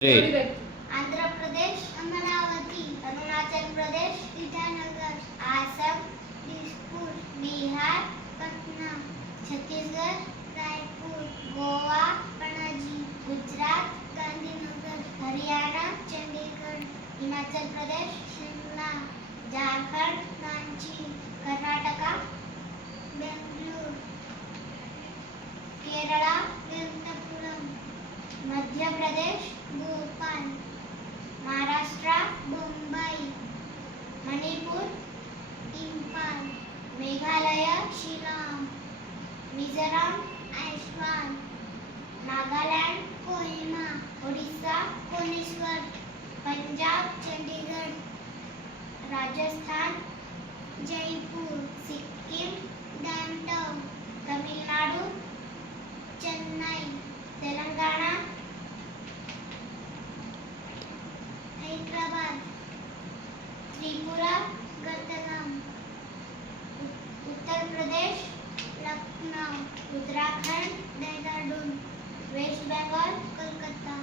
Andhra Pradesh Amravati, Arunachal Pradesh Itanagar, Assam Dispur, Bihar Patna, Chhattisgarh Raipur, Goa Panaji, Gujarat Gandhinagar, Haryana Chandigarh, Himachal Pradesh Shimla, Jharkhand Ranchi, Karnataka Bengaluru, Kerala Thiruvananthapuram, Madhya Pradesh Bhopal, Maharashtra Mumbai, Manipur Imphal, Meghalaya Shillong, Mizoram Aizawl, Nagaland Kohima, Odisha Bhubaneswar, Punjab Chandigarh, Rajasthan Jaipur, Sikkim downtown, Tamil Nadu Chennai, Telangana Hyderabad, Tripura Gurgaon, Uttar Pradesh Lucknow, Uttarakhand Dehradun, waste Bengal Kolkata.